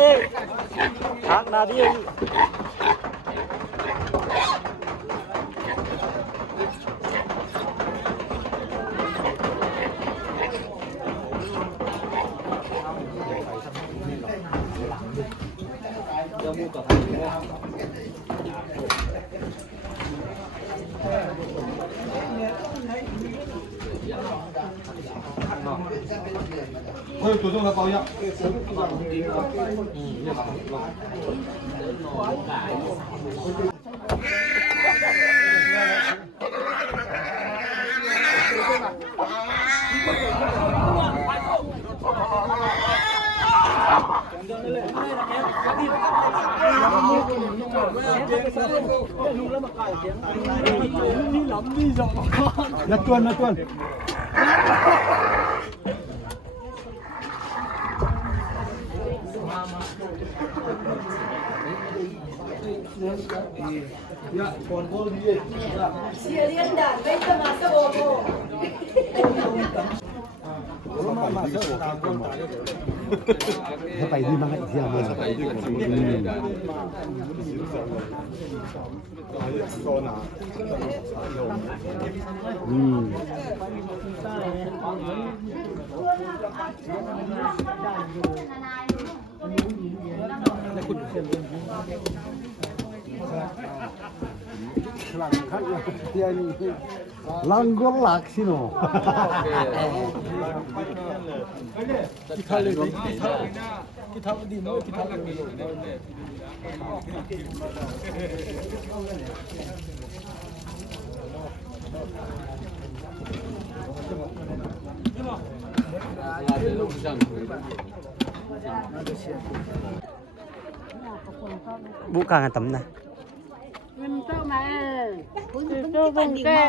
ấy thác nào đi ôi tổ chức là bao nhiêu là tuần ya con vô đi Chia liên đàn với tâm mà sơ bộ bộ. Phải đi mang cái gì mà phải đi Langgol lak sino. Kita di mau kita buka nga tấm này Untuk bung ke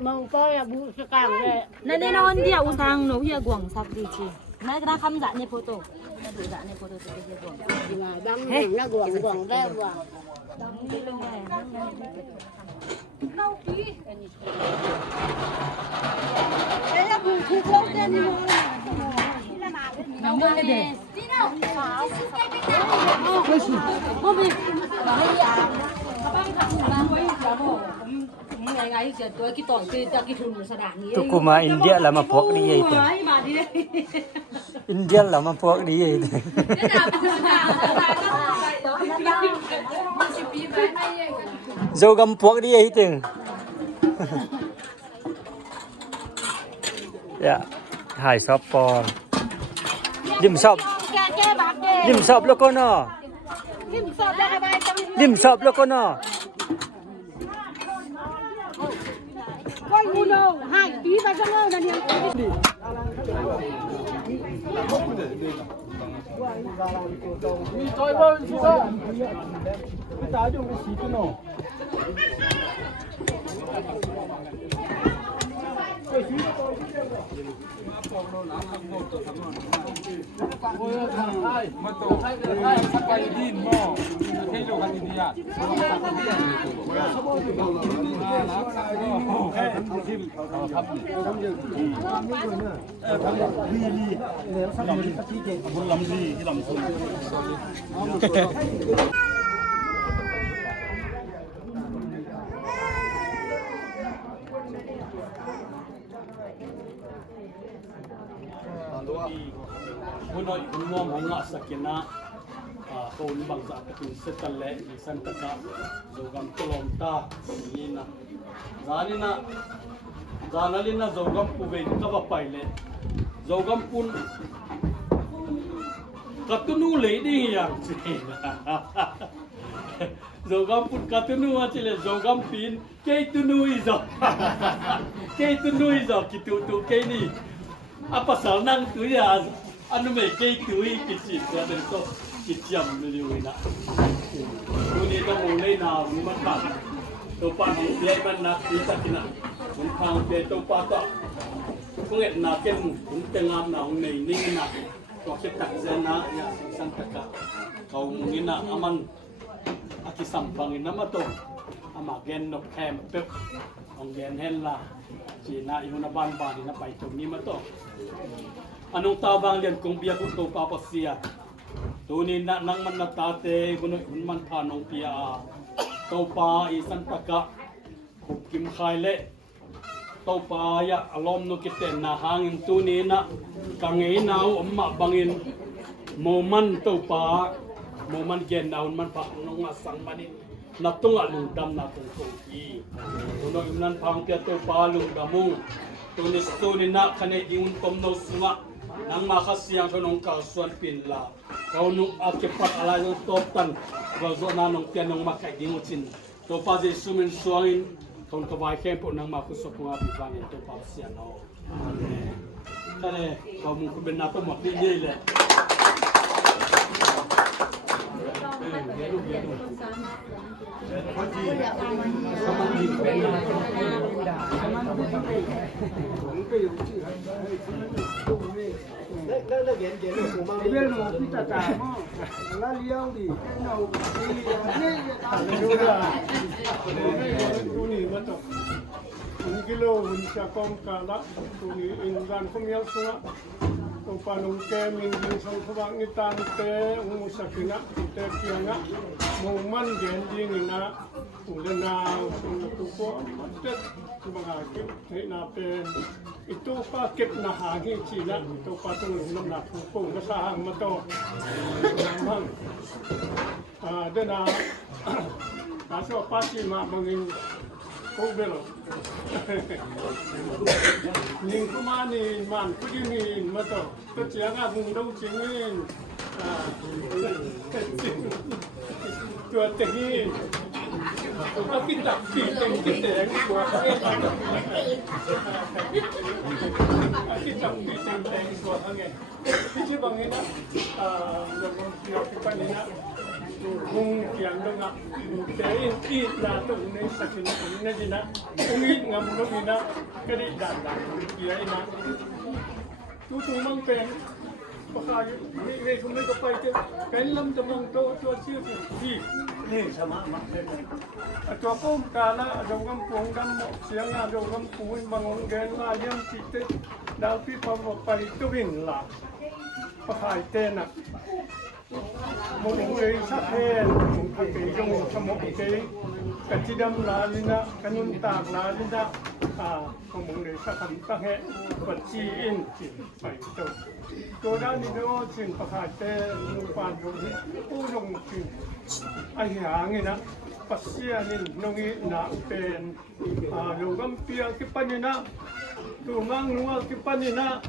mau ko ya bu sekang le. Nene non dia utang no ya guang sak di chi. Mai kena kham dạ ne photo. Na du dạ ne photo tu dia guang. Dinga dang na guang le guang. Dang di lo ngai. Ya bu ku ko ke ni mo. Nang mo ke de. Mo bi. tu kuma India là mà phuộc đi vậy thì India là mà phuộc đi vậy thì dâu găm phuộc đi vậy thì dạ hai shop pon lim shop lo con nó lim shop lo con nó Coi ngu đâu, hai tí vào trong ơi là nhiều. Coi bao nhiêu sao cái tá dùng cái xí cái nổ ôi thằng ai mà tổ ai sắp bay đi mò thấy đồ ăn gì à Punoi umum hanga sakina kaun bangsa katin setalle di santaka zogam tolonta nina zanalina zogam puve kava paile zogam pun katunu lady yang zogam pun katunu achile zogam pin keitunu izo kitu tu keini apa salnang tu ya anu me keitui kicit ya berito kiciam miliwina kuni to mulai na makan to pa ni dia man na kita kina un khang pe to pa to kunget na ken un tengam na un nei ning na to ke tak zena ya sang taka kau mungina aman aki sampangin na mato amagen no camp pe ong gen hella China imuna ban na pai to ni mato anong tabang yan kung biya ko to papasia ตัวนี้นะนังมันนาตาเตบุญมันพานองเปียเต้าปลาอีสันตะกะขุบกิมคายเละเต้าปลายะอารมณ์นกิเตนนาหางอินตัวนี้นะกังเงินเอาอมมาบังอินโมมันเต้าปลาโมมันเกนเอามันพานองสังมันนับตรงอลุงดำนับตรงตรงอีตัวน้อยนั้นพังเปียเต้าปลาลุงดำมูตัวนี้นะคะแนนยิงตมโนสุงะนังมาคัสยังชนองกาส่วนปินลาเขานุอาเก็บปัดอะไรจนตบตันเราโซนานองเตียนองมาแข่งยิงอุจินตัวป้าจะสุมินสวงินคนกบายเข้มปุ่นนังมาคุสกุงาบิบังตัวป้าเสียนเอาแต่เนี่ยเขามุ่งเป็นนาตัวหมดนี่เลยUpalung keming din sang kubang itante umusakina ite kianga muman gending ina ulana sumutupo matet kubangakip napen itu pakip na hagi China itu patung nam na pupong kasahang mato namang dena kaso pati ma mangin Kobelo. Ning kumani man kudingin mato. Kecianga bungdau cingin. Tua tehin. Tapi tak kiteng buat. Kita kiteng buat angin. Biji bangina kita ni kung yang dong kain it na to ne sakin ne dina ungit ngam no dina kadi dan dia ina tu mang pen pakai ni kumai ko pai te pen lam tamang to siu ti ni sama mak atau pom kala dong ngam pong dam siang na dong ngam puin bangon gen la yang ti dal pi pa pai tu win la pakai te na mong uri sa pen yung sa mong ike katidam lalina kanun tak lalina mong uri sa kantahe patsiin pa ito toda nino sin pakate nung pandong ulong sin ay hangin na pasyanin nungi na pen lugam piyang kipanina tumang nuwag kipanina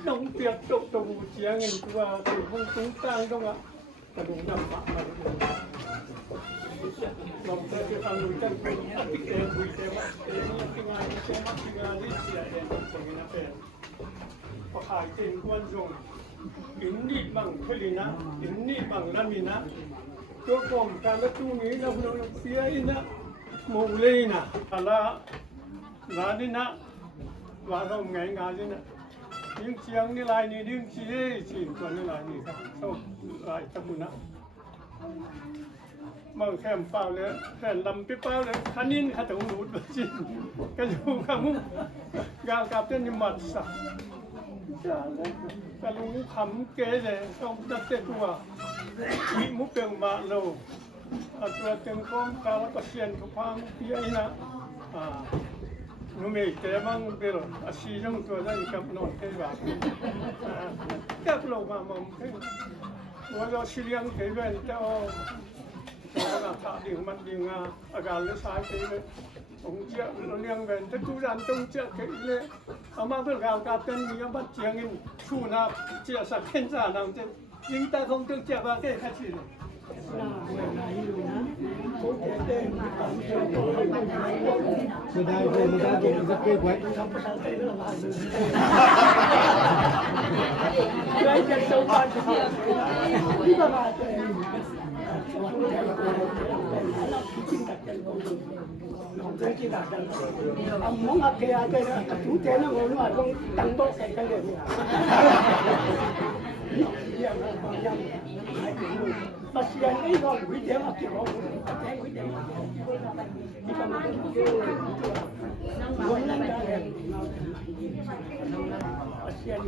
Nông tiệc tục tùng chia nghìn và từ vùng chúng ta không ạ và đúng nằm mạng mà lòng ta sẽ tăng núi chân bình tích em bùi thế mắt thế nhưng cái ngay đi chia em trong cái nắp em và khải tiền quan dùng in đi bằng Helena in đi bằng Lamina tôi còn cả nó tu nghĩ là nó phía in á mù lê nè là đi nè và không ngày ngày đi nè những chiang ni lai ni những chi chỉ còn ni lai ni sao lại tập na mang khem pao le khem lam pi pao le khanin kha tong lut ba chi ka ju kham ga kap ten ni mat sa ka lu kham ke le song ta te tua ni mu peng ma lo a tua ten kom ka la ka sien ko phang pi ai na Numi temang pero asinong to na ikap non kay ba. Kap lo mamam kay. Wala siliang kay ben tao. Wala ta ding man ding agal le sai kay le. Ong chia lo liang ben ta tu ran tong chia kay le. Ama ber gal ka ten mi ba chiang in chu na chia sa ken sa nam te. Ning ta không tong chia ba kay kha chi. Medai ke zakai kuat. Dai ke so pa. Di ba ba. Among ake ake tu te na ngol ma long tang to kai kai le. Ya ya. Pasian ai lo wi te ma ke lo. Te wi te ma. Di ba ma. Ngol lang ka le. Pasian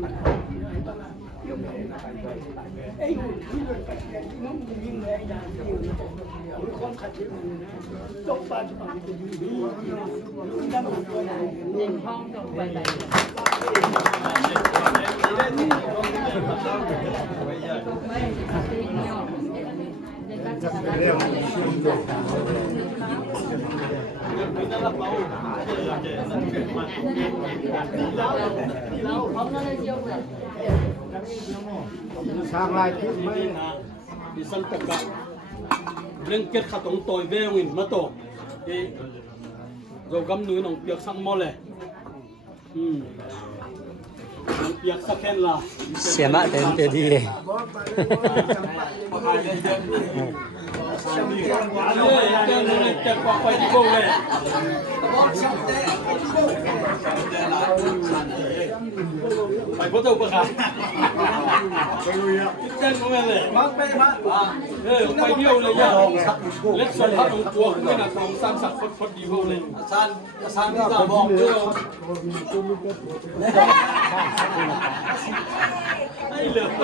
sang lai cứ mấy di san taka blanket khatong toy veungin mato e zo gam nu nong piak sang mole piak sakhen la เสียมะเต็มเต็มดี จะกว่าไปที่โบเลยไปพ่อเจ้าประกาศไปลุยอ่ะเต้นมาเลยมาไปมาไปเที่ยวเลยย่าเล็กส่วนพักของตัวคุณน่ะของสร้างสักพอดีโบเลยอาจารย์ที่จะบอกด้วยไอ้เหลือไ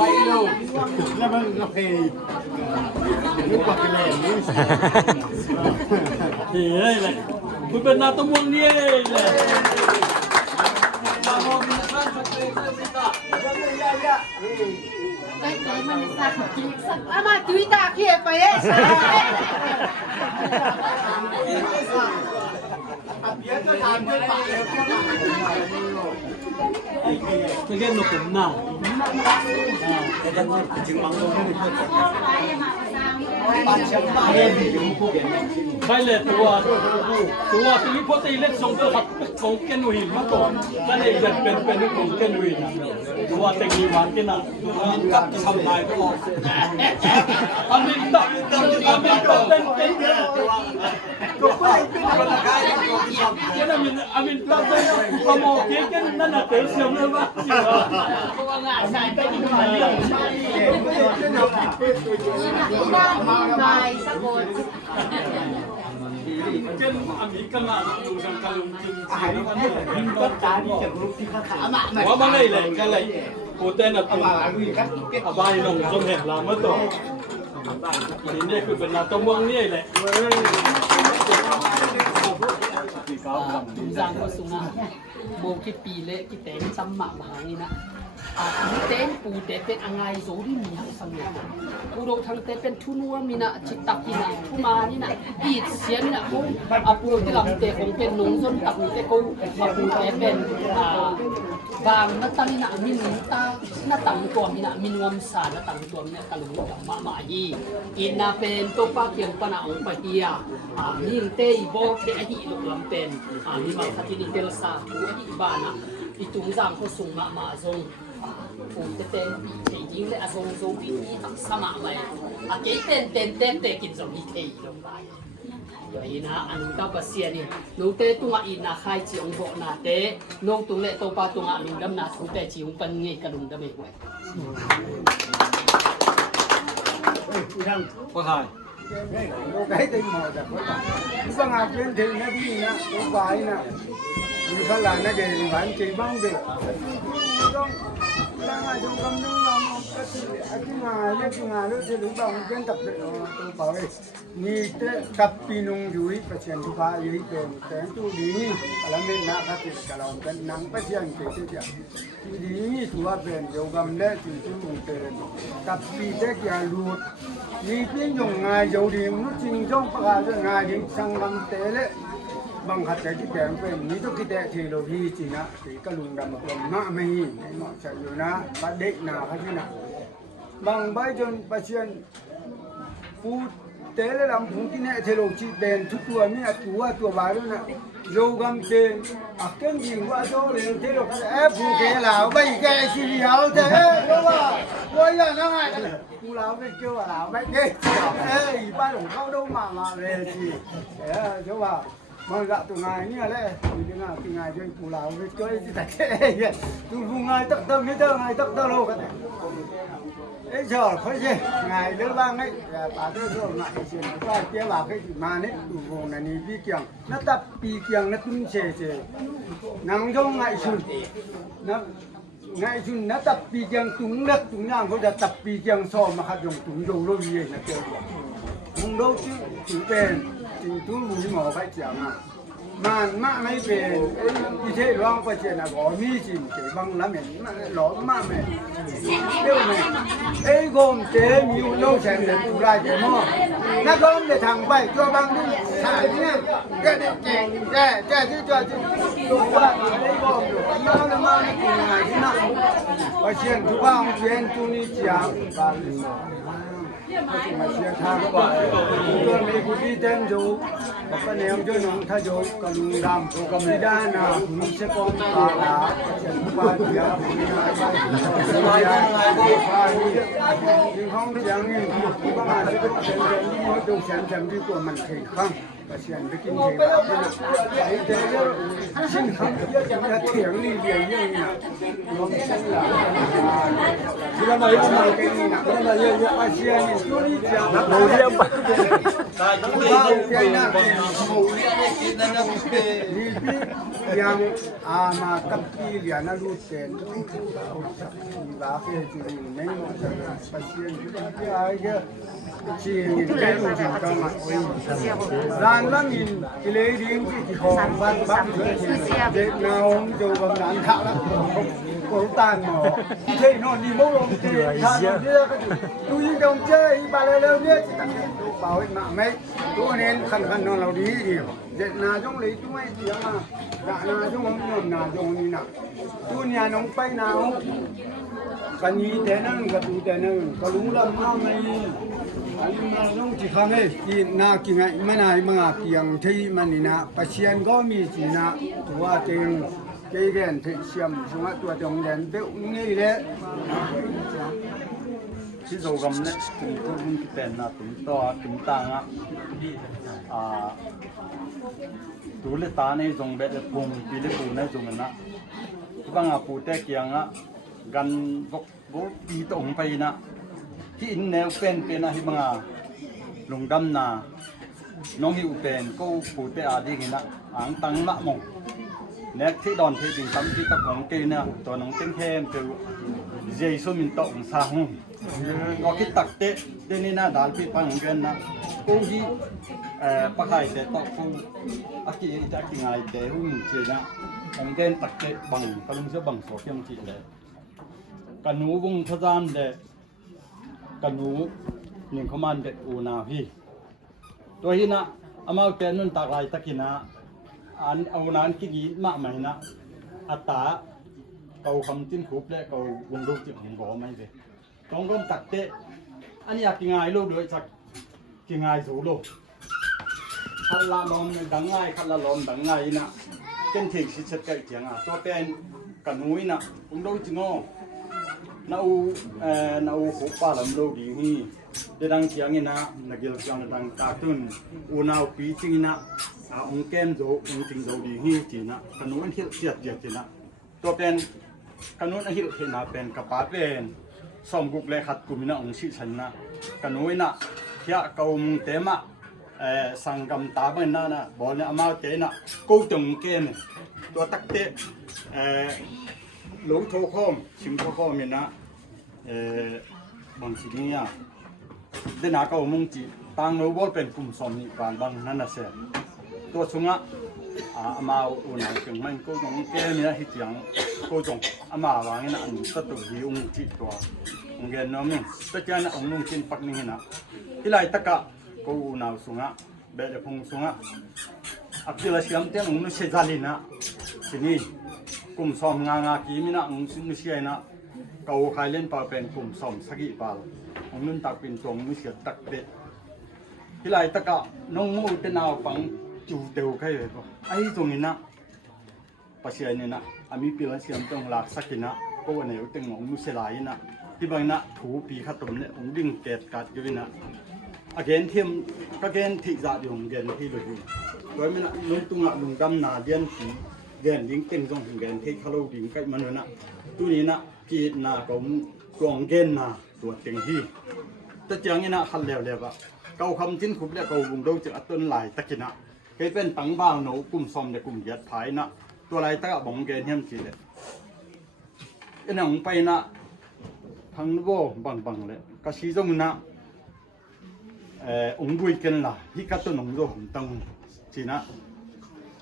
ปเร็ว แล้วมันกาแฟนึกว่าเป็นแหล่นี่ เฮ้ยเลยคุณเป็นนาตมวงนี่เลยAma tuita kia pa eh. 这个弄不难。ใช่เลยตัวที่พ่อตีเล็กส่งตัวขัดของแกนวินมาก่อนก็เลยจะเป็นของแกนวินตัวแต่งหวานกันนะกับทำลายก็อามินตับเป็นก็ไม่เป็นอะไรกันอามินตับเป็นขโมยเก่งนั่นน่ะเต๋อเสียงเลยว่าเสียเจนอามิกันมาดูสังกัดลุงจิงก็ตาดีจากลุงที่ข้าขามาว่ามันเลยกันเลยกูเต้นอ่ะตัวอบายน้องจงเห็นลามาต่อนี่คือเป็นนาตมวงนี่แหละจางก็สูงอ่ะโมกิปีเละกิเต็นซ้ำหมากหางนี่นะเต้นปูเต้เป็นอะไรโซที่มีทั้งสังเกตปูโดทั้งเต้เป็นทุนัวมีนะจิตตักกินะทุมานี่นะปีเสียนี่นะกูปูที่ลำเตะของเป็นนงจนตักนี่เตะกูปูเต้เป็นบางนัตตานี่นะมินตานัตตังตัวมีนะมินวมสานัตตังตัวมีนะกะลุงกับมามายีอินนาเป็นตัวป้าเกียงปนาองปะเฮียนี่เตอีโบเตอหิลุกลำเป็นนี่มาทัตินิเตลซาทูอหิบานะอีตุงจางก็ส่งมาจงผมจะเป็นปีเยิงเลยอาจงโจปีนี้ทั้งสมัครเลยเก๋เต้กินสมีเทยลงไปอย่างนี้นะอันนี้ก็ภาษาเนี่ยนูเตตัวอินนาใครจีองบอกนาเตนูตัวเล่ตัวปลาตัวลุงดำนาทุเตจีองเป็นไงกระลุงดำไม่ไหวว่าใคร cái tinh màu đẹp quá băng hạt bên thì nó đi nè cái bài nè vì phải là nó để bạn chỉ băng được không đang ai trong cầm nước làm cái ngày đó thì lúc đầu bên tập được tôi bảo ấy ni tập pinung duy phải xem thứ ba duy về cái tu đi là mình nã phát triển cả lòng cái nắng phát triển cái gì tu đi tu ba về dầu gầm đấy thì tu mùng tiền tập pi đấy kia luộc ni bên dùng ngày dầu đi nó chính trong bạc rồi ngày đi sang năm tế đấy bằng hạt cái kẹm về ní tôi cái tệ thì đồ hi chỉ nè thì cái lùng đầm một lần nã mày nó chạy rồi nè bắt định nào hay thế nào bằng bây giờ bác sĩ phu tế là làm phun cái này thì đồ chỉ đèn chút tua mi tua bài đó nè dầu găm tiền cái gì qua chỗ liền thế đồ ép phu cái lão bây cái gì lão thế đúng không bây giờ nó ngay phu lão cái kêu là lão bây cái ê ba đồng khâu đâu mà về gì thế chứ bà mà gạo từ ngày như này thì nào từ ngày chơi phu lão cái chơi gì tại thế tu phu ngày tắc tâm hết tơ ngày tắc tơ đâu cái này ấy giờ phải gì ngày đứa ba ấy bà tôi rồi lại chuyện qua kia bà cái mà đấy đủ vùng này đi kiềng nó tập đi kiềng nó tung xề nắng trong ngày xuân nó ngày xuân nó tập đi kiềng tung đất tung nhang cóจะtập đi kiềng so mà khác dùng tung dầu lôi gì nó kêu không đâu chứ chủ bền thì tú lùi mỏ phải chả mà mấy về như thế loang phải chuyện là có mi gì cái băng lá mình mà ló mà mày tiêu này ấy gồm chế nhiều lâu xem để tụ lại cái mò nó gồm để thằng bay cho băng đi xài nhá cái để cái chứ cho chứ tụ lại ấy gồm nó là mà nó cùng ngày thế nào phải chuyện thứ ba ông chuyện tu ni chàng và mà chuyện thang tôi lấy cái đi tên rồi cái này ông cho nó thay rồi còn làm còn đi ra nào mình sẽ có cả là chuyện thứ ba thì nhưng không thì chẳng như các bạn sẽ biết chuyện mỗi đồ xem đi của mình thì không và chuyện cái kinh tế cái thế xin không là thiện đi về như nào không là thì là mấy cái này là cái là như mà chuyện tôi đi chào Màu liêm yang ama tapi dia na luten ba ke ji nei mo pasien ji ai ke ji cái lu ji ta ma ran lang in ki le ding ji ho ban ba de na ong jo bang nan tha la ko tan mo ki thei no ni mo long ti tha ni tu yin dong chơi ba le le ni ji ta bảo mà mấy tu nên khăn nó lao đi nhiều dệt na trong lấy tu mấy tiếng mà na trong ông nhom na trong ni na tu nhà nông bay nào cái gì thế năng cái tu thế năng cái lúng lâm nó này anh mà nông chỉ khang ấy thì na kỳ ngày mà này mà kiềng thì mà ni na pasien có mi chỉ na tu à tiếng cái gen thì xem chúng ta tu trong đèn béo như thếที่โซกำเนี่ยถึงทุนที่เป็นนะถึงต่อถึงต่างอ่ะดูเลตาในทรงแบบปุ่มปีเลปูในทรงนะที่บางอ่ะปูแต่เกียงอ่ะกันบกปีตรงไปนะที่อินแนวเป็นนะที่บางอ่ะลงดำนาน้องหิวเป็นก็ปูแต่อาดีกันนะอ่างตังละมงเน็กที่ดอนที่ดินตั้มที่ตะกงเกยเนี่ยตัวน้องเต็งเข้มคือเจสุมินตองสางก็คิดตักเตะเดนี่นะดาลพี่ปังเงินนะกูที่ปะไข่เตะตอกกูอากิจะกินอะไรเตะหุ่นเชียนะของเงินตักเตะบังก็ลุงจะบังสอเข้มจีเลยกันหนูวงพระจานเดะกันหนูหนึ่งขมันเดะอูนาพี่ตัวที่นะอามาเป็นนุ่นตักไรตะกินะอันเอานานกินมาไหมนะอัตตาเกาคำจิ้มขุบและเกาวงลูกจิบหินบ่อไม่เลยต้องก้มตักเตะอันนี้อยากกินง่ายลูกด้วยสักกินง่ายสูลูกคันละลมดังง่ายคันละลมดังง่ายนะเก่งถึงสิเช็ดไก่เจียงอ่ะตัวเป็นกันนุ้ยนะวงลูกจิงอนาขุบปลาลำลูกดีนี่เดดังเจียงนี่นะนักเกี่ยวกับดังตาตุนอูนาวปีจิงนะองแก้มโจองจิงโจดีนี่จีนะกันนุ้ยเสียดจีนะตัวเป็นกันนุ้ยเห็นนะเป็นกระป๋าเป็นสมกุกเลยขัดกุมินะองชิชันนะกันนุ้ยนะเที่ยเกามุงเตมะสังกำตาเมื่อนั้นนะบอกเนี่ยอามาเตนะกูจงเกมตัวตักเตหลงโทคอมชิมโทคอมนะบางสิ่งเนี่ยเดินหาเกามุงจีต่างโนบอลเป็นกลุ่มสมนิบานบางนั่นน่ะเสียตัวชงอ่ะอามาอุณหภูมิมันก็ต้องเกลี่ยเนี่ยที่จังก็ต้องอามาวางนี่นะอันตัดตัวดีองค์จิตตัวองค์เงินน้ำนี่แต่เจ้าน่ะองค์นุ่งกินปักนี่นะที่ไรตะกะก็อุณหภูมิเบลพงสงอ่ะอักที่เราเชื่อมเต้นองค์นุ่งเสียจารีนะทีนี้กลุ่มสมงากีมีนะองค์นุ่งเสียนะเขาขายเล่นปลาเป็นกลุ่มสมสกิปลาองค์นุ่งตักเป็นตรงนุ่งเสียตักเด็ดที่ไรตะกะน้องมูเป็นเอาปังจูเตียวใครเลยก็ไอ้ตรงนี้นะปัจจัยนี้นะอามีปีละเสียมต้องหลักสักนะก็วันนี้อุตงองมุสลายนะที่บางนะถูปีขัดตุ่มเนี่ยองดิ่งเกตกัดอยู่นะอาเกนเทียมก็เกนที่จะอยู่เกนที่เลยโดยมันลุงตุงลุงดำนาเดียนสีเกนดิ้งเก่งตรงเกนที่เขาดิ้งใกล้มันนะตัวนี้นะกีดนาของกลองเกนนา ตัวเต็งที่แต่เจียงนี่นะคันแล้วก็เกาคำจิ้นขุบแล้วเกาบุงดงจะต้นลายตะกินะเคยเป็นตังบ้างหนูกลุ่มซอมในกลุ่มยัดภายนะตัวลายตะกะบองเกนเฮียมจีเลยไอ้หนังไปนะทั้งโบบังเลยก็ชี้จงนะองกุยกันล่ะที่กัดตัวหนงโดหงตังจีนะ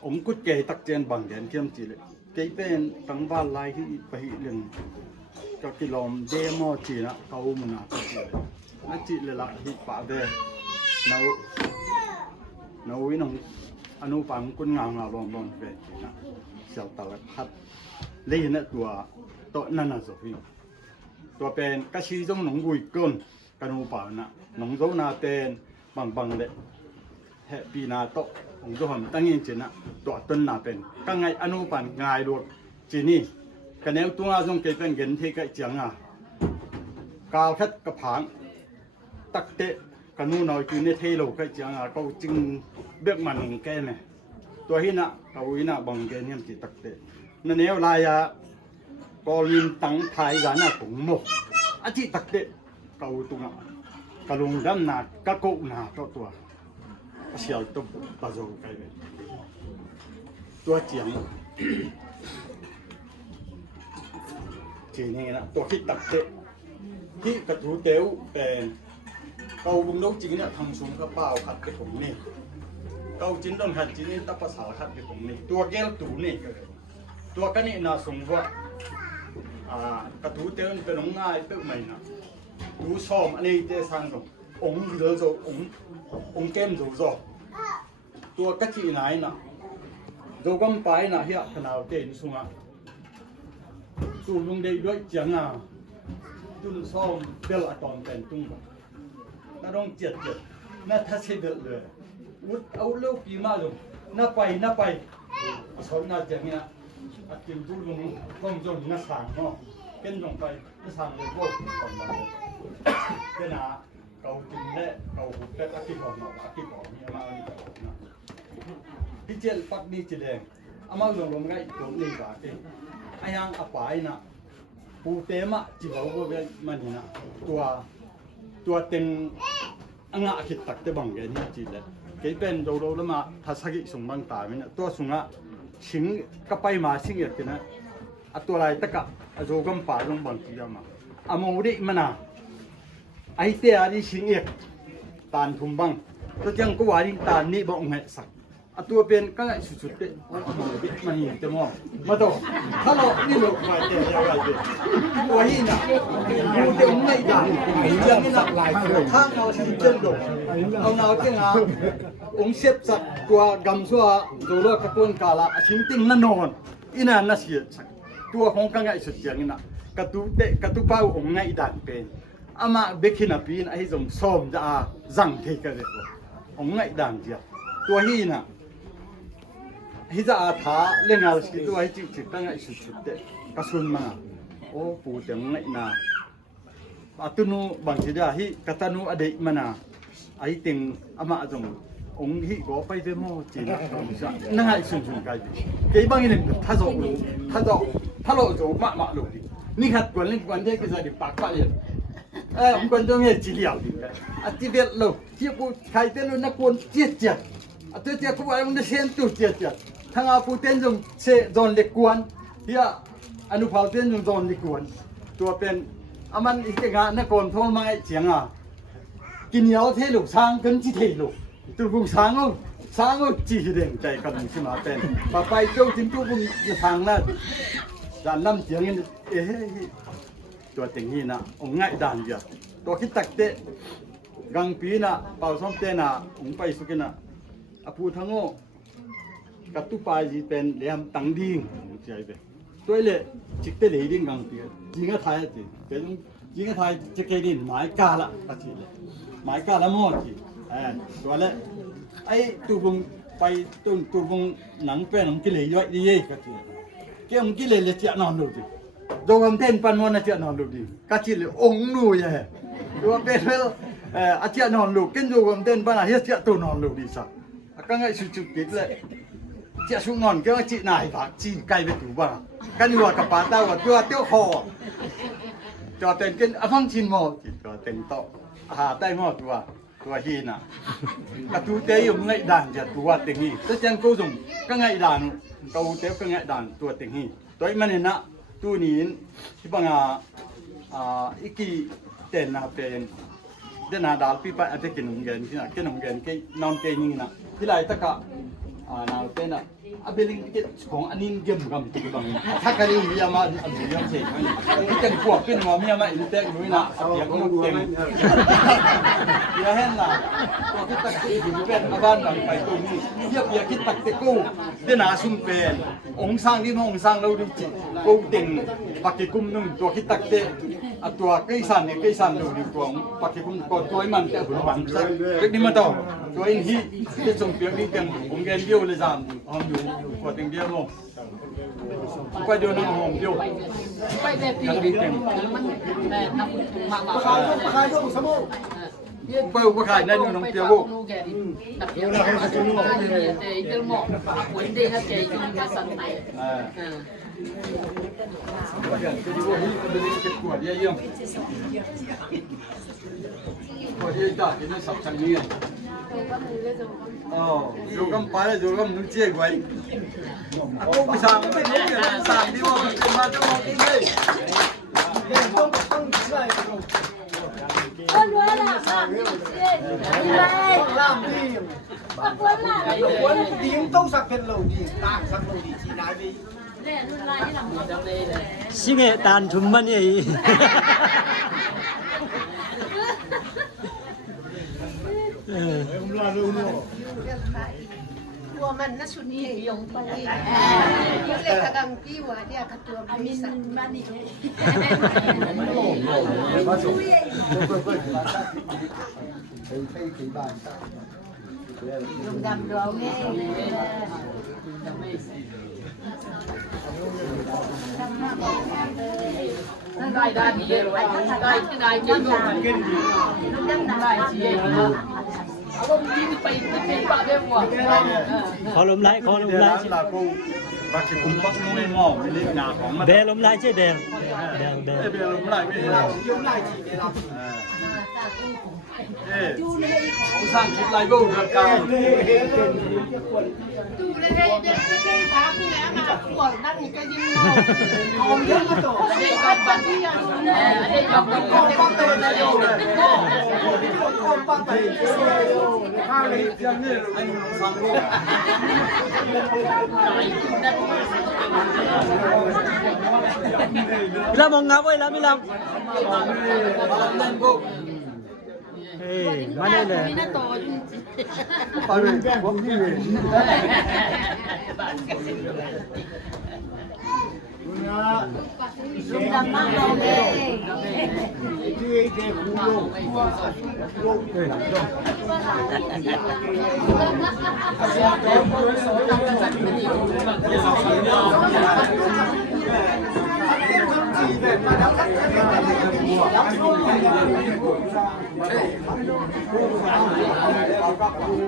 องกุดเกยตักเจนบังเกนเฮียมจีเลยเคยเป็นตังบ้านลายที่ไปเรื่องก็กิโลมเดโมจีนะเขามุนาจีเลยนั่นจีเลยละที่ป่าเดนวินงอนุปังกุนงามลองเวจีนะเสียวตะลักพัดเลยนะตัวโตนั่นน่ะสิพี่ตัวเป็นก็ชี้จงหนงกุยก้นกันอุปานะหนงโซนาเป็นบังเลยแฮปปี้นาโตองโซหันตั้งยินจีนะตัวต้นนาเป็นก็ไงอนุปันง่ายด้วยจีนี่กันแนวตัวจงเกิดเป็นเงินที่กระเจียงกาวคัดกระผางตักเตะกันนู่นเอาจีนี่เทโลกระเจียงเขาจึงเบิกมันแก่เนี่ยตัวหินะเขาหินะบังเกนี่ยจีตักเตะนั่นแนวลายก็ลินตั้งไทยกันนะถุงหมกอาทิตักเตะเขาตุงกระลุงดำนากระโกกนาตัวเสียวตัวตาโจไปเลยตัวเจียงจีนี่นะตัวที่ตักเตะที่กระถูเต๋วเป็นเกาบุงนกจริงเนี่ยทางสูงกระเป๋าขัดไปถุงนี่เกาจินต้องขัดจีนี่ตับภาษาขัดไปถุงนี่ตัวแก้วตูนี่ก็เลยตัวกันนี่น่าสงว่ากระถูเต๋วเป็นง่ายเป็นไม่นะดูซ้อมอันนี้เจ้าสังก์องค์เดือดองค์เกมดูจอตัวกระจีไหนนะดูกำไปนะเฮียขนาดเต็นสูงตูลงได้ด้วยจังตุนซ้อมเบลตอนเป็นตุ้งน่าต้องเจ็ดน่าทัศน์เดือดเลยวุฒเอาเลี้ยวปีมาลงน่าไปสอนน่าจังเนี่ยอาทิตย์ตุลงต้องจนน่าสั่งเนาะเป็นลงไปน่าสั่งเลยพวกตอนนั้นเป็นเกาจริงแน่เกาหุบแต่อาทิตย์ของเราอาทิตย์ของนี่มาอันนี้นะพี่เจลปักนี่จีแดงอามาลงไงตรงนี้ก็เองไอ้ยังอภัยนะปูเตมะจีบเอาก็เป็นมันนี่นะตัวเต็งอังอาคิดตักเตบังเกนี่จีเลยเกี่เป็นดูแล้วมาทัศกิส่งบังตายมันตัวส่งชิงก็ไปมาชิงอย่างนี้นะตัวอะไรตะกะโจกมป่าลงบังจีมาอามองดิมันนะไอเตียนี่ชิงเอกตานทุ่มบังตัวจังก็ว่าดิตานนี่บ่องเห็ดสักตัวเป็นก็ไงสุดๆเด็ดมันเห็นจะมองมาต่อถ้าเรานี่เราไปเดี๋ยวอะไรเด็ดตัวนี้นะดูเดี๋ยวไม่ได้เรื่องนี้นะถ้าเราชิงเจ้าดงเอาเราเจ้าองเชฟสักตัวกำซัวดูโลกตะกุนกาละชิงติ้งนั่นนอนอีนั่นน่ะเสียตัวของก็ไงสุดอย่างนี้นะกระตุเตะกระตุเป้าของไงด่านเป็นอามาเบคินาปีนไอ้สมซ้อมจะจังเทกันเลยของไงด่านเดียวตัวนี้นะฮิจาอาถาเล่นอะไรสิตัวไอ้จิตตั้งไอ้สุดๆเด็กกระสุนมาโอ้ปูเต็มไงนะอัตุนูบางทีเดียฮิกตันูอดีตมานะไอ้ติงอามาจงองฮิก็ไปเดโมจีนะนั่งไอ้สุนๆกันเกี่ยบางอย่างถ้าโจรู้ถ้าเราโจมาลูกนี่ขัดกวนเล่นกวนเด็กก็จะดิปากไปเลยผมกวนตรงนี้จีเลียวดิที่เบียดลูกที่ปูใครเต้นลูกนักกวนเจี๊ยดตัวเจ้ากูว่ามันจะเสียนตัวเจี๊ยดทั้งอาปูเต้นจงเสจอนเล็กกวนเฮียอนุภาเต้นจงจอนเล็กกวนตัวเป็นอามันอีกอย่างนักกวนทองไม้เสียงกินเหนียวเทลูกช้างกันจีเทลูกตัวบุ้งช้างจีเด้งใจกันใช่ไหมเป็นไปเจ้าจิ้มตัวบุ้งจะทางนั้นด่านน้ำเสียงนี่ตัวเต็งนี่นะองง่ายด่านเดียวตัวคิดตักเตะกังปีนะเป่าซ้อมเตะนะองไปสุกินะอาพูทั้งโง่กัตุปายจีเป็นเลี้ยมตังดิ้งใจเป็นตัวเล่จิกเตะเลยดิ้งกังปีจิงก็ไทยจีเป็นจิงก็ไทยจะเกิดดินหมายกาละตัดจีเลยหมายกาละมอจีตัวเล่ไอ้ตัวบุงไปตัวบุงหนังเป็นหนังกิเลสย่อยดีกัดจีเกี่ยงกิเลสเลยเจ้านอนดูจีโดนเต้นปันวันน่ะเจ้านอนดูจีกัดจีเลยองนูยังตัวเป็นอาเจ้านอนดูกินโดนเต้นปันอะไรเจ้าตัวนอนดูดีสักก็ไงสุดๆติดเลยเจ้าชุนอนก็จีนายผักจีไก่ไปถูบ้างกันอยู่กับปลาเต้าตัวเตี้ยวคอ จอเต็นกินฟังชินหมอจอเต็นโตหาใต้หมอตัวฮีน่ะกระตูเตยอยู่ไงด่านจะตัวเต็งฮีแต่เจนกูส่งก็ไงด่านกูเตยก็ไงด่านตัวเต็งฮีตัวมันเนี่ยนะตัวนี้ที่ปังอีกเต็นนะเป็นเดนาดาลปีไปอาจจะกินหงเงินที่น่ะกินหงเงินกี่นอนเตยนี่นะที่ไรตะกะนาเต็นอ่ะอาเบลิงกิของอันนี้เกมกำติบังถ้าใครมียามาอันนี้ยังเสกที่เต็นพวกขึ้นมามียามาอินเตอร์ด้วยนะเสียงมันเต็มอย่าเห็นล่ะตัวที่ตักที่หินเป็นอาบ้านต่างไปตรงนี้เทียบอย่าคิดตักเตกู้เดนาซุ่มเป็นองค์สร้างที่น้องสร้างเราดูจิกูเต็งปักกิกุมนุ่งตัวคิดตักเตตัวไก่สันเนี่ยไก่สันดูดีตัวปักกิกุมตัวมันแต่หัวบังสักเล็กนี่มาต่อตัวอินฮีที่ส่งเปียกนี่เต็มผมเงินเดียวเลยจ้าหอมอยู่กว่าเต็งเดียวลงก็เดียวนั่งหอมเดียว ไปแบบปีมันแต่น้ำถุงมาก ประคายลูกสมุน ไปอุปขายได้อยู่น้องเปียกลูก นับเดียวแต่เดิมหมอกวันเดียวแต่ยังไม่สั่นไหน ก็อย่างที่ว่านี่เป็นเก็บขวดเยอะขวดเยอะจัดที่นั่นสับชันนี่ดูกำไปแล้วดูกำนึกเจี๊ยบไว้กูไปสั่งไม่รู้เนี่ยสั่งที่ว่าเป็นมาจะมองที่ไหน คนรวยล่ะค่ะนี่ไร ล่ามดี คนล่ะ วันดีมต้องสักเป็นโลดีตากสักโลดีชีได้ดี เล่นรุ่นไรที่หลังหมด สิเงตานชุมมันนี่ ตัวมันน่ะชุดนี้ยงไปยืดเลยกระดังกี้ว่าเดียกระตัวมีสันมานี่ลุงดำร้องไง ได้ดีเลยได้ที่ไหนเจ้าหนุ่มได้ที่อารมณ์ดีไปเป็นปากเดียวกว่า ขอลมไล่ขอลมไล่ ลากูบักจะคุมปักน้องในหม้อไม่รีบนาของมัน แบลมไล่ใช่แดงแดง เบียร์ลมไหลไม่ได้ของสร้างคลิปไลฟ์บูเรื่องการ ดูเลยเด็กไม่ได้พักแล้วมาขวดนั่งก็ยิ้มนอกหอมเยอะมาโตเด็กก็ปันที่ยังเด็กก็ปันก็ปันไปเลยก็ปันไปข้าวนี้ยังนี่ไอ้สังโลกแล้วมองงับไว้แล้วไม่ลำเฮ้ยมาได้เลย มีหน้าโตจริง ไปเลยผมที่เลย ลุงดำมากเลย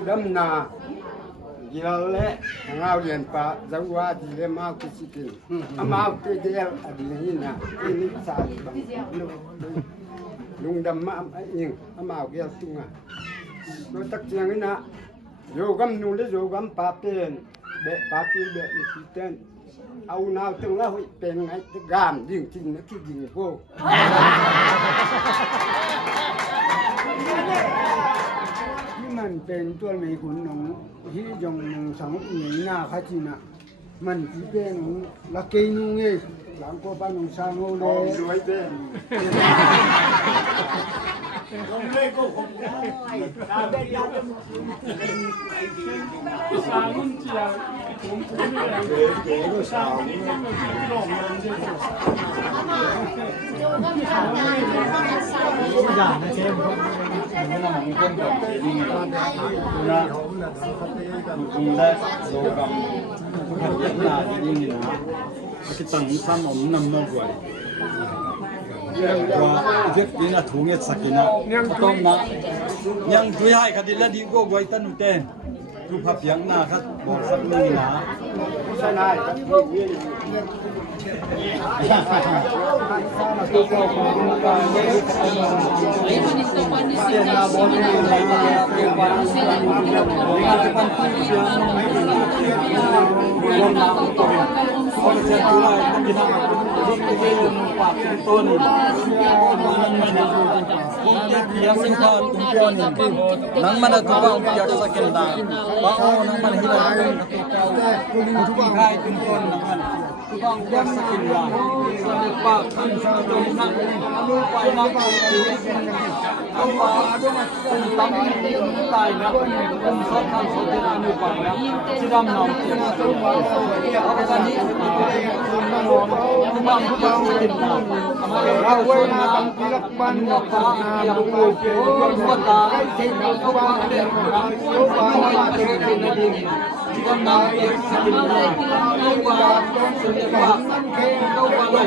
đâm nà giờ lẽ ngao liền pa giáo qua thì lẽ mau cái gì kì mau cái đi nè cái ní sa lung đâm mà nhưng mau cái tung à nó tắc tiếng cái nè dù găm nung lấy dù găm pa tiền để pa tiền để cái tiềnเอานาวตึงแล้วเป็นไงกามยิ่งจริงนะที่ยิงพวกนี่มันเป็นตัวมีขุนหนงที่ยงสังหนีหน้าคัจินะมันที่เป็นลักเกนุงเอหลังก็บ้านของสางโอเลยสวยเด่นสารุ่นเจียผมไม่สาหลงมันจะ อย่างนะเชฟ นี่เราของคนกับนี่นะคุณได้โลกรรมคุณทำเรื่องราวยิ่งนี่นะคิดตั้งซ้ำอมน้ำน้ำกว่าว่าเด็กนี่นะถุงเงี้ยสักนะต้องมายังตุยให้คดีละดีกว่าไว้ตั้งแต่ ทุกภาพเพียงหน้าครับบอกสักนี้นะ ใช่ไหม nang mana tukang piak sakin da bao nang mana hilang tukang kai tumpon nang mana tukang piak sakin da pa kan sa to nang anu pa nang pa au pa tam tai na kan sa kan sa de anu pa na sidam nam au ka ni tukang sakin da amare rau na tam pilak pan na pa ya bu ko ta au pa au pa na te na ding sidam nam sakin da au pa sakin pa au pa lai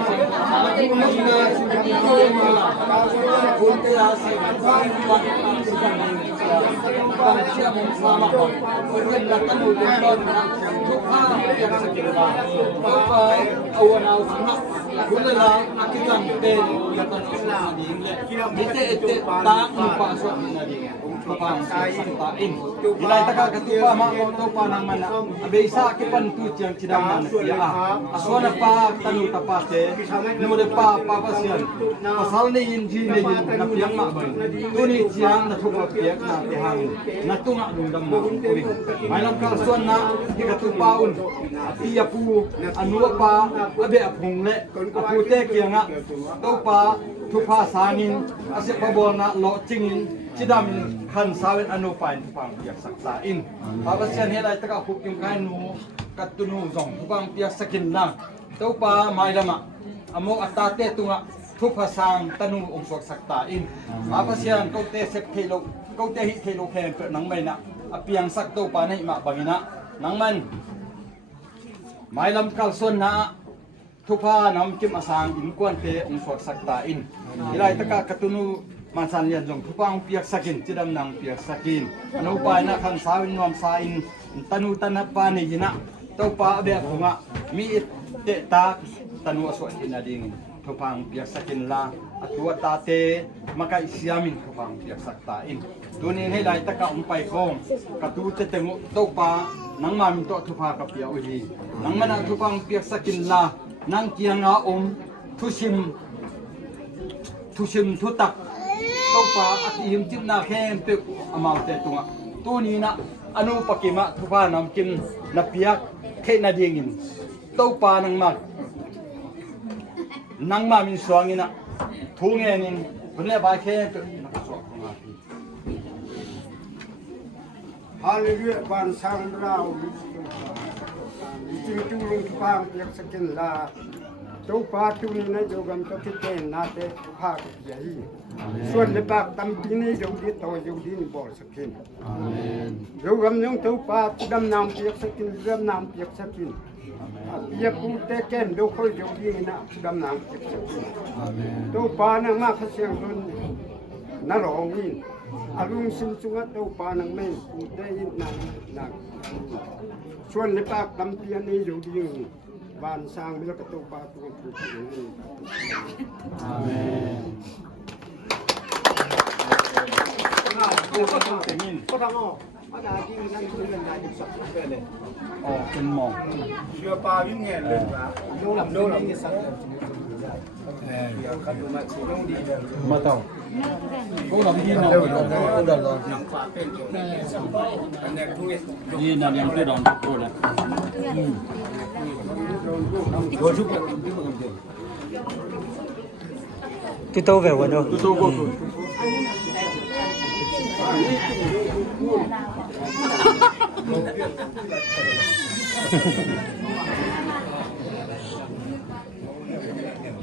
sakin Ilai taka ketupa mak to pa nang mana abisa ke pan tu chiang chidam nan ya aswana pa tanu tapate nu de pa pasian pasal ni in ji ni na piang mak bai tu ni chiang na thupa piak na te hang na tunga dung dam na kuring mai lam kal suan na ki ketupa un tia pu anu pa abe apung le apu te kianga to pa thupa sangin ase pa bol na lo chingin chidam khan sawen anu pain pang piak saksa in babasian helai taka hukim kai nu katunu zong pang piak sakin na to pa mai lama amo atate tunga thupa sang tanu ong sok sakta in babasian ko te sek thelo ko te hi thelo khem pe nang mai na apiang sak to pa nei ma bangina nang man mai lam kal son na thupa nam kim asang in kwan te ong sok sakta in helai taka katunu mansan lian jong thupang piak sakin chidam nang piak sakin anu pa na khan sawin nom sa in tanu tanapa ni jina to pa be khunga mi te ta tanu aso ina ding thupang piak sakin la atua ta te makai siamin thupang piak sakta in tunin helai taka umpai khong katu te tengu to pa nang ma min to thupa ka pia uhi nang mana thupang piak sakin la nang kianga thusim thutak to pa at ihim chip na khem te amau te tunga tu ni na anu pakima thupa nam kim na piak khe na dingin to pa nang ma min swangina thungenin bunle ba khe te na so ma Hallelujah ban sang rao jing tu lung pang piak sakin la to pa tu ni na jogam to kiten na te pha ya hiส่วนในปากตำปีนี้อยู่ที่ต่ออยู่ที่บ่อสักกินอยู่กำลังเท้าปากดำน้ำเปียกสักกินเริ่มน้ำเปียกสักกินเปียกปูเตะแก้มดูค่อยอยู่ที่นะดำน้ำเปียกสักกินเท้าปานังมากเสียงคนน่าร้องอินอารมณ์สิ้นสุดเท้าปานังไม่ปูเตะอินนักส่วนในปากตำปีนี้อยู่ที่บ้านสร้างมีแล้วก็เท้าปาตัวผู้ที่นี่อาเมนก็ทำอ๋ออาจารย์ที่นั่นคือเรื่องการศึกษาเลยอ๋อเป็นหมอเชื่อปลาวิ่งเงี้ยเลยนะดูหลับที่สักเดี๋ยวคันดูมาชีน้องดีมาต่อก็หลับที่นอนก็เดินรอที่ปลาเป็นอันนี้ทุกนี่นั่นยังไม่ได้ดอนทุกคนนะโดนทุกคนtu to về quần đâu tu to go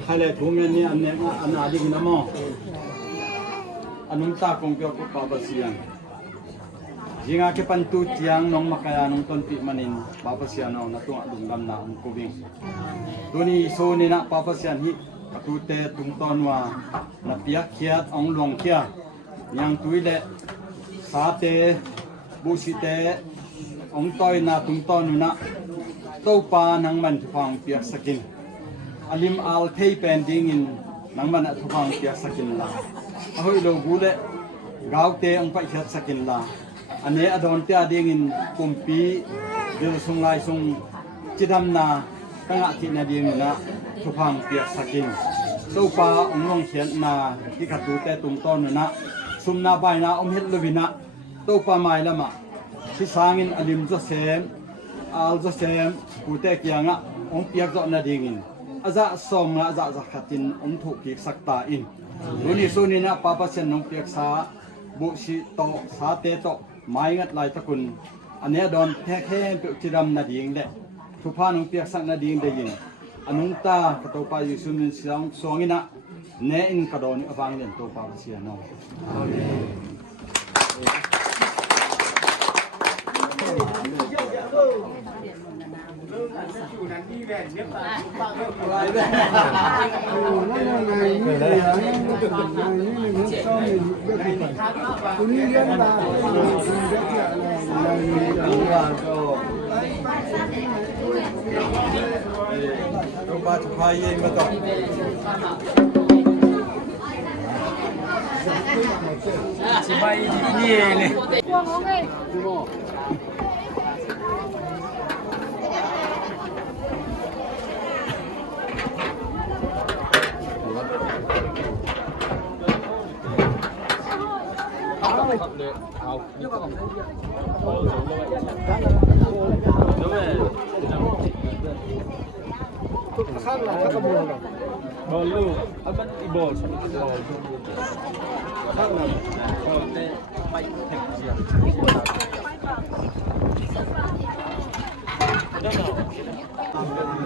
Hale thungen ni an adik namo anung ta kong pyo ko babasian jinga ke pantu tiang nong makaya nong tonti manin babasian na tunga dungam na ang kubing duni so ni na babasian hi katute tungtonwa na piak khiat ong long khia yang tuile sa te bu si te ong toy na tung ton na to pa nang man thupang piak sakin alim al thei pending in nang man thupang piak sakin la ahoi lo gule gaute ang pa hiat sakin la ane adon te ading in kumpi dil sung lai sung chidam na kanga thi na ding na thupang piak sakin to pa ong long hian na ki khatu te tung ton na sumna bai na het lovina to pa mai lama si sangin alim zo sem al zo sem pute kianga ong piak zo na dingin aza som na aza zakatin ong thu ki sakta in runi suni na papa sen nong piak sa bu si to sa te to mai ngat lai takun ane don the khem pe chiram na ding le thupa nong piak sak na ding de yin anung ta ka to pa yusun siang songina ne in ka don awang len to pa sia no amen Coba cepatin betul. Sipai ini ni. Bolu, aban ibo sa bolu. Kote pai tek sia.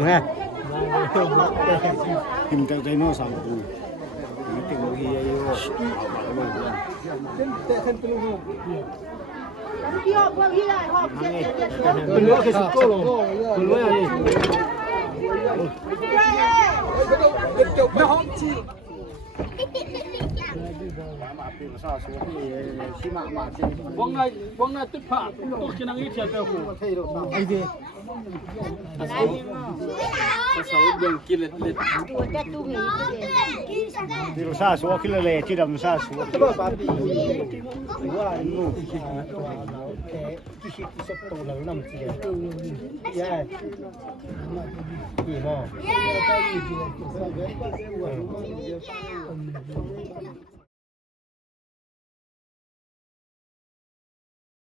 Nè. Tìm cái dây nó sang tu. Tìm cái gì ấy vô. Bên đó cái sụp cô rồi. Bên đó này. Nó không chi. Wong na tut pha to kinang i thia pe ko. Ai đi. Pasal dong kilet let. Đi rồi xa số cái lề chỉ đầm xa số. Cái đó ba đi. Quá ngu. Cái sắp tổ là năm gì. Yeah. Gì mà. Yeah.